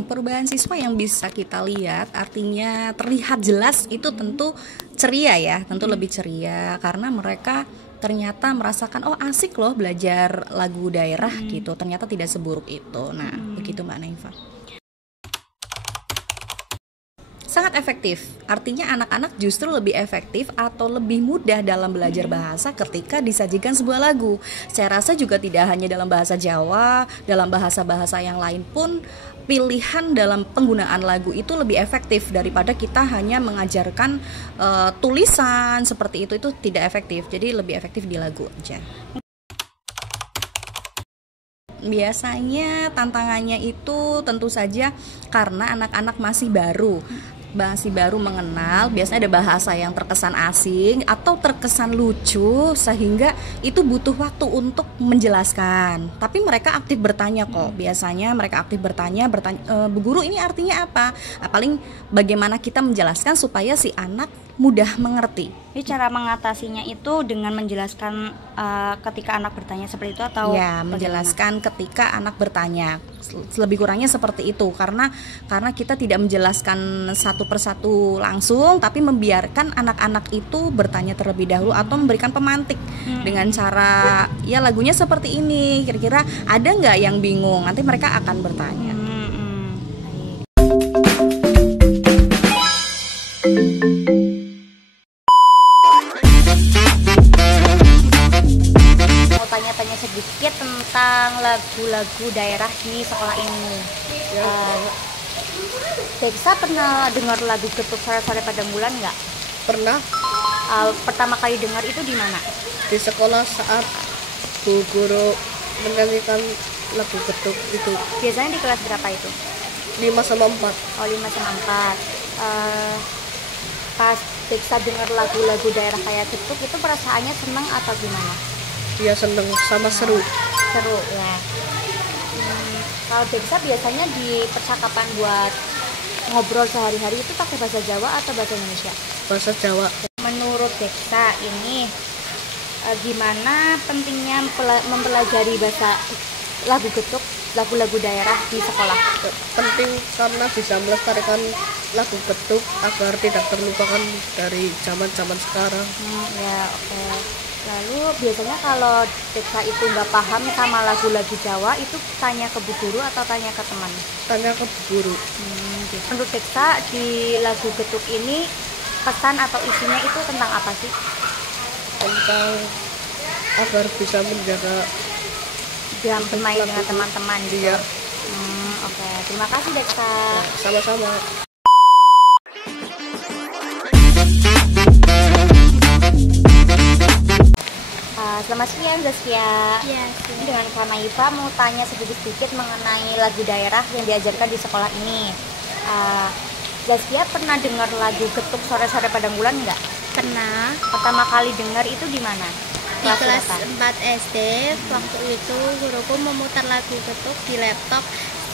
Perubahan siswa yang bisa kita lihat, artinya terlihat jelas itu tentu ceria ya, tentu lebih ceria karena mereka ternyata merasakan oh asik loh belajar lagu daerah gitu. Ternyata tidak seburuk itu. Nah, begitu Mbak Naifa. Sangat efektif, artinya anak-anak justru lebih efektif atau lebih mudah dalam belajar bahasa ketika disajikan sebuah lagu. Saya rasa juga tidak hanya dalam bahasa Jawa, dalam bahasa-bahasa yang lain pun pilihan dalam penggunaan lagu itu lebih efektif daripada kita hanya mengajarkan tulisan seperti itu tidak efektif. Jadi lebih efektif di lagu aja. Biasanya tantangannya itu tentu saja karena anak-anak masih baru mengenal, biasanya ada bahasa yang terkesan asing atau terkesan lucu sehingga itu butuh waktu untuk menjelaskan. Tapi mereka aktif bertanya kok. Biasanya mereka aktif bertanya, Bu guru ini artinya apa? Nah, paling bagaimana kita menjelaskan supaya si anak mudah mengerti. Jadi cara mengatasinya itu dengan menjelaskan ketika anak bertanya seperti itu atau ya, menjelaskan ketika anak bertanya. Lebih kurangnya seperti itu karena kita tidak menjelaskan satu persatu langsung, tapi membiarkan anak-anak itu bertanya terlebih dahulu atau memberikan pemantik dengan cara ya lagunya seperti ini. Kira-kira ada nggak yang bingung? Nanti mereka akan bertanya. Tanya-tanya sedikit tentang lagu-lagu daerah di sekolah ini. Deksa pernah dengar lagu Getuk Sore-Sore Padang Bulan nggak? Pernah. Pertama kali dengar itu di mana? Di sekolah saat bu guru menyanyikan lagu Getuk itu. Biasanya di kelas berapa itu? 5 sama 4. Oh, 5 sama 4. Pas Deksa dengar lagu-lagu daerah kayak Getuk itu perasaannya senang atau gimana? Dia seneng sama seru. Seru ya. Kalau Deksa biasanya di percakapan buat ngobrol sehari-hari itu pakai bahasa Jawa atau bahasa Indonesia? Bahasa Jawa. Menurut Deksa ini gimana pentingnya mempelajari bahasa lagu Getuk, lagu-lagu daerah di sekolah? Penting karena bisa melestarikan lagu Getuk agar tidak terlupakan dari zaman-zaman sekarang. Ya, oke. Lalu biasanya kalau Deksa itu nggak paham sama lagu-lagu Jawa itu tanya ke bu guru atau tanya ke teman? Tanya ke bu guru. Gitu. Menurut Deksa di lagu Getuk ini pesan atau isinya itu tentang apa sih? Tentang agar bisa menjaga jam bermain dengan teman-teman gitu. Iya. Oke. Terima kasih Deksa. Sama-sama. Selamat siang Zaskia. Iya. Dengan Kak Naifa mau tanya sedikit-sedikit mengenai lagu daerah yang diajarkan di sekolah ini. Zaskia pernah dengar lagu Getuk Sore-Sore Padang Bulan nggak? Pernah. Pertama kali dengar itu di mana? Di kelas 4 SD. Waktu itu guruku memutar lagu Getuk di laptop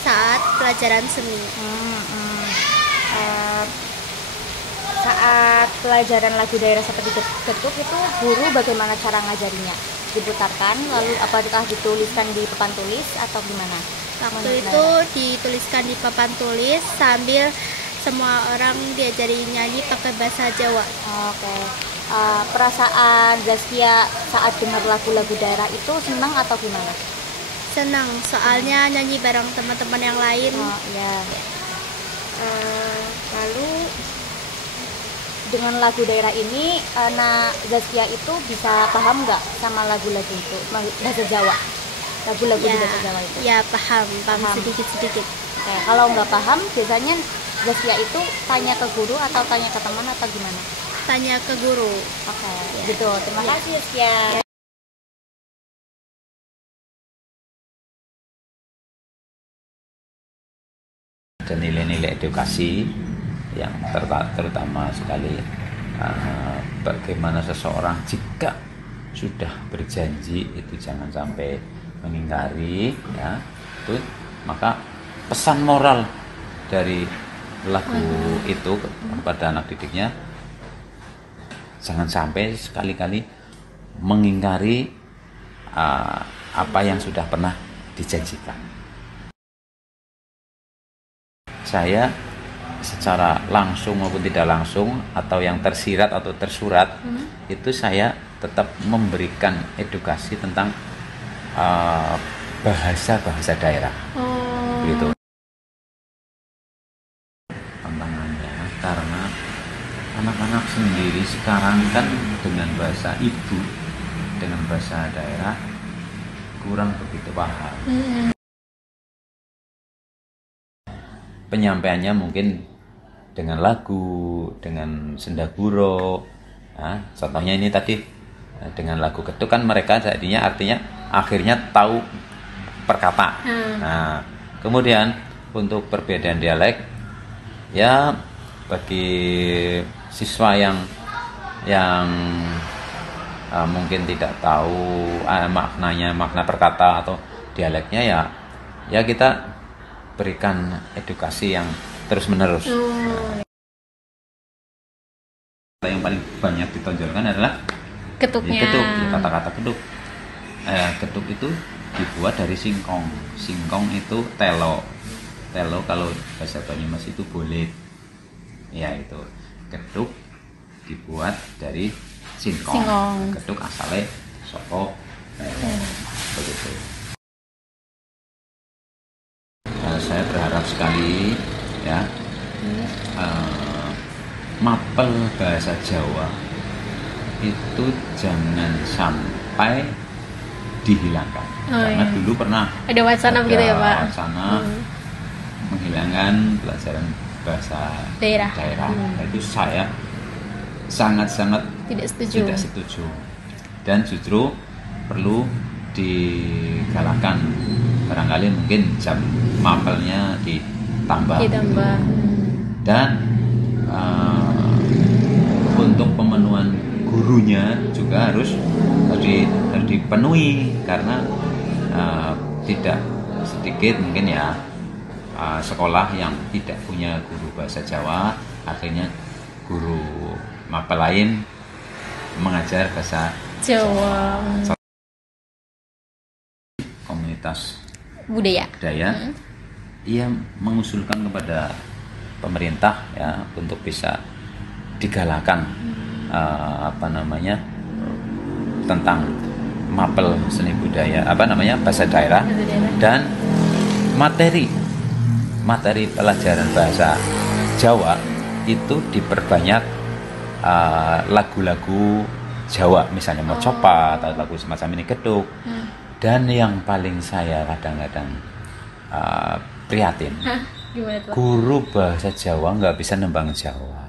saat pelajaran seni. Saat pelajaran lagu daerah seperti Getuk itu guru bagaimana cara ngajarinya? Diputarkan lalu apakah dituliskan di papan tulis atau gimana? Waktu itu dituliskan di papan tulis sambil semua orang diajari nyanyi pakai bahasa Jawa. Oke. Perasaan Zaskia saat dengar lagu-lagu daerah itu senang atau gimana? Senang, soalnya nyanyi bareng teman-teman yang lain. Oh ya. Lalu dengan lagu daerah ini, anak Zaskia itu bisa paham nggak sama lagu-lagu itu, bahasa Jawa? Lagu-lagu di bahasa Jawa itu? Ya, paham sedikit-sedikit. Oke, kalau nggak paham, biasanya Zaskia itu tanya ke guru atau tanya ke teman atau gimana? Tanya ke guru. Oke, gitu. Terima kasih Zaskia. Dan nilai-nilai edukasi yang terutama sekali bagaimana seseorang jika sudah berjanji itu jangan sampai mengingkari ya, itu maka pesan moral dari lagu itu kepada anak didiknya jangan sampai sekali-kali mengingkari apa yang sudah pernah dijanjikan. saya secara langsung maupun tidak langsung atau yang tersirat atau tersurat itu saya tetap memberikan edukasi tentang bahasa-bahasa daerah. Gitu. Tantangannya karena anak-anak sendiri sekarang kan dengan bahasa ibu, dengan bahasa daerah kurang begitu paham. Penyampaiannya mungkin dengan lagu, dengan sendaguro. Nah, contohnya ini tadi dengan lagu Ketuk kan mereka jadinya artinya akhirnya tahu perkata. Nah, kemudian untuk perbedaan dialek ya bagi siswa yang mungkin tidak tahu makna perkata atau dialeknya ya kita berikan edukasi yang terus-menerus. Yang paling banyak ditonjolkan adalah Ketuknya. Ketuk, kata-kata ketuk. Ketuk itu dibuat dari singkong. Singkong itu telo. Telo kalau bahasa Banyumas itu bolet. Ya itu. Ketuk dibuat dari singkong. Ketuk asalnya soko telo. Begitu. Saya berharap sekali ya mapel bahasa Jawa itu jangan sampai dihilangkan. Karena dulu pernah ada wacana begitu ya Pak? Wacana menghilangkan pelajaran bahasa daerah. Itu saya sangat-sangat tidak setuju dan justru perlu digalakkan. Barangkali mungkin jam mapelnya ditambah. Dan untuk pemenuhan gurunya juga harus dipenuhi karena tidak sedikit mungkin ya sekolah yang tidak punya guru bahasa Jawa, akhirnya guru mapel lain mengajar bahasa Jawa. Komunitas budaya ia mengusulkan kepada pemerintah ya untuk bisa digalakan tentang mapel seni budaya bahasa daerah dan materi pelajaran bahasa Jawa itu diperbanyak lagu-lagu Jawa misalnya Mocopat atau lagu semacam ini Ketuk. Dan yang paling saya kadang-kadang prihatin, guru bahasa Jawa nggak bisa nembang Jawa.